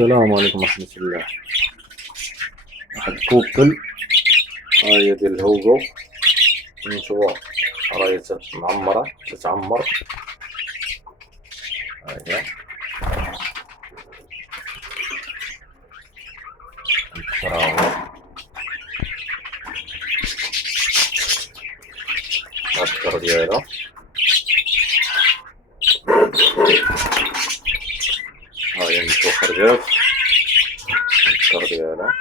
السلام عليكم ورحمة الله. واحد الكوبل هاهي ديال الهوغو نتوما راهي معمرة تتعمر. هاهي الكراوة هاد الكر ديالها هاهي متوخر جات الكر ديالها.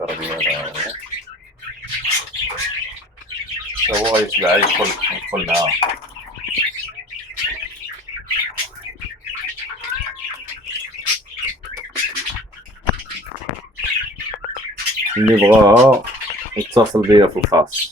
الكر ديالها هو غيتبع يدخل معاها. اللي بغاها يتصل بيا في الخاص.